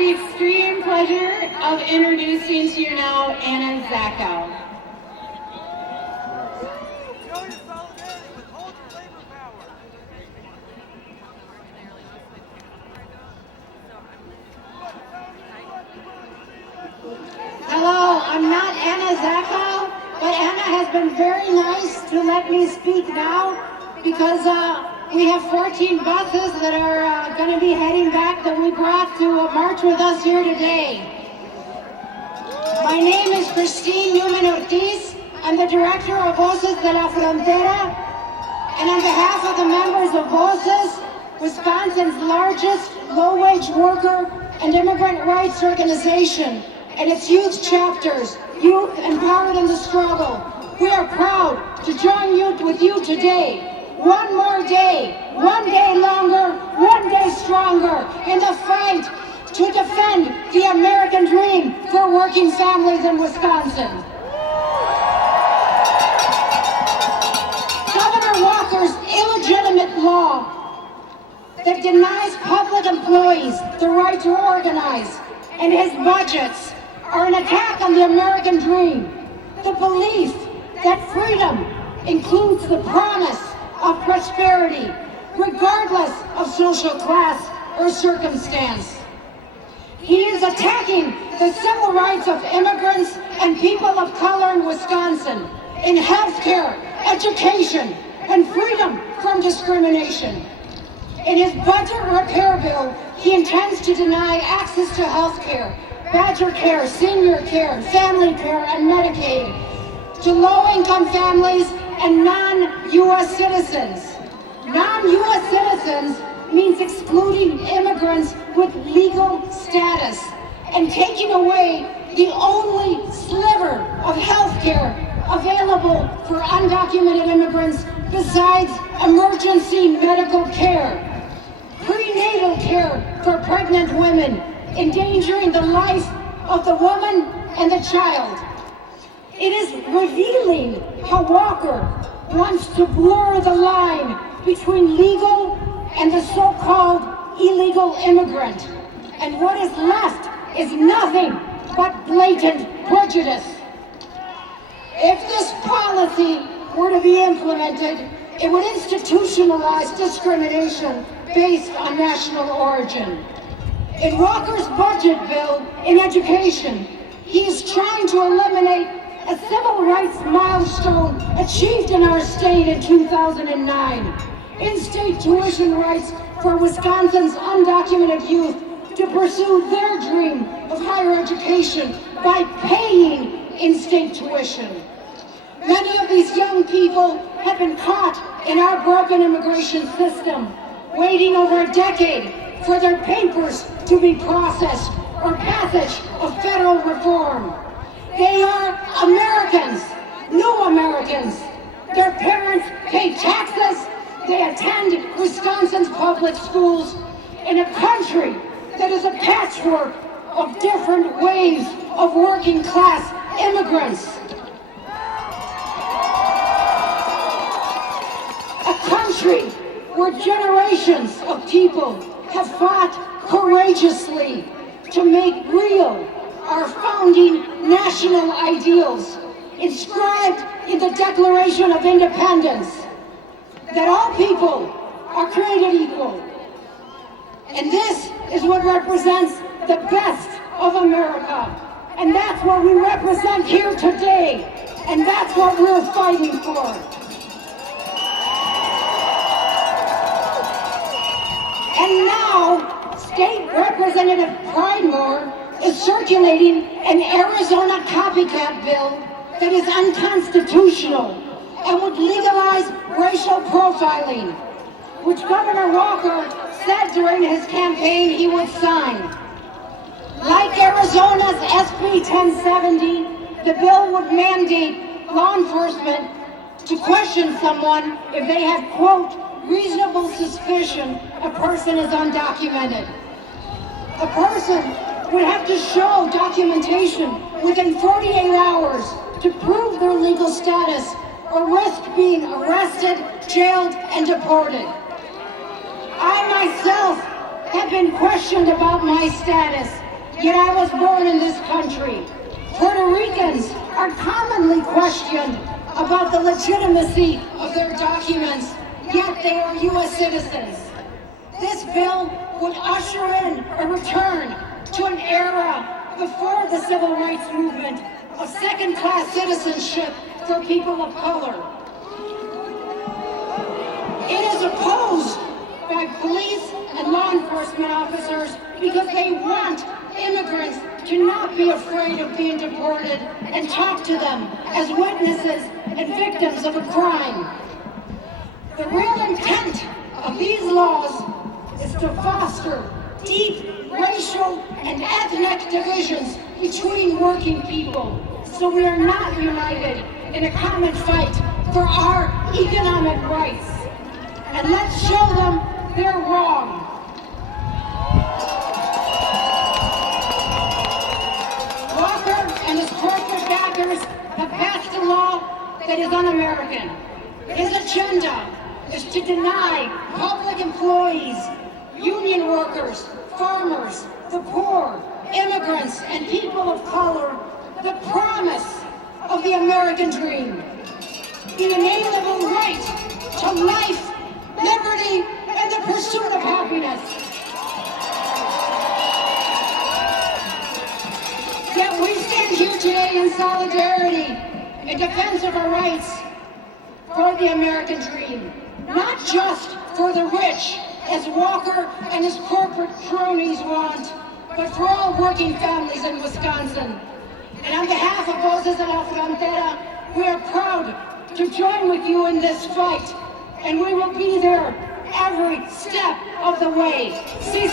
the extreme pleasure of introducing to you now Anna Zachow. Hello, I'm not Anna Zachow, but Anna has been very nice to let me speak now because we have 14 buses that are going to be heading back that we brought to march with us here today. My name is Newman-Ortiz. I'm the director of Voces de la Frontera, and on behalf of the members of Voces, Wisconsin's largest low-wage worker and immigrant rights organization, and its youth chapters, Youth Empowered in the Struggle, we are proud to join with you today. One more day, one day longer, one day stronger in the fight to defend the American dream for working families in Wisconsin. Governor Walker's illegitimate law that denies public employees the right to organize and his budgets are an attack on the American dream. The belief that freedom includes the promise of prosperity, regardless of social class or circumstance. He is attacking the civil rights of immigrants and people of color in Wisconsin in healthcare, education, and freedom from discrimination. In his budget repair bill, he intends to deny access to healthcare, Badger care, senior care, family care, and Medicaid to low-income families and non-U.S. citizens. Non-U.S. citizens means excluding immigrants with legal status and taking away the only sliver of health care available for undocumented immigrants besides emergency medical care, prenatal care for pregnant women, endangering the life of the woman and the child. It is revealing how Walker wants to blur the line between legal and the so-called illegal immigrant. And what is left is nothing but blatant prejudice. If this policy were to be implemented, it would institutionalize discrimination based on national origin. In Walker's budget bill in education, he is trying to eliminate a civil rights milestone achieved in our state in 2009. In-state tuition rights for Wisconsin's undocumented youth to pursue their dream of higher education by paying in-state tuition. Many of these young people have been caught in our broken immigration system, waiting over a decade for their papers to be processed or passage of federal reform. They are Americans, new Americans. Their parents pay taxes. They attend Wisconsin's public schools in a country that is a patchwork of different waves of working class immigrants. A country where generations of people have fought courageously to make real our founding national ideals inscribed in the Declaration of Independence, that all people are created equal. And this is what represents the best of America. And that's what we represent here today. And that's what we're fighting for. And now, State Representative Pridemore is circulating an Arizona copycat bill that is unconstitutional and would legalize racial profiling, which Governor Walker said during his campaign he would sign. Like Arizona's SB 1070, the bill would mandate law enforcement to question someone if they have, quote, reasonable suspicion a person is undocumented. A person would have to show documentation within 48 hours to prove their legal status or risk being arrested, jailed, and deported. I myself have been questioned about my status yet I was born in this country. Puerto Ricans are commonly questioned about the legitimacy of their documents, yet they are U.S. citizens. This bill would usher in a return to an era before the civil rights movement of second-class citizenship for people of color. It is opposed by police and law enforcement officers because they want immigrants to not be afraid of being deported and talk to them as witnesses and victims of a crime. The real intent of these laws is to foster deep racial and ethnic divisions between working people, so we are not united in a common fight for our economic rights. And let's show them they're wrong. Walker and his corporate backers have passed a law that is un-American. His agenda is to deny public employees, union workers, farmers, the poor, immigrants, and people of color the promise of the American dream, the inalienable right to life, liberty, and the pursuit of happiness. Yet we stand here today in solidarity, in defense of our rights for the American dream, not just for the rich, as Walker and his corporate cronies want, but for all working families in Wisconsin. And on behalf of Voces de la Frontera, we are proud to join with you in this fight, and we will be there every step of the way. Sí,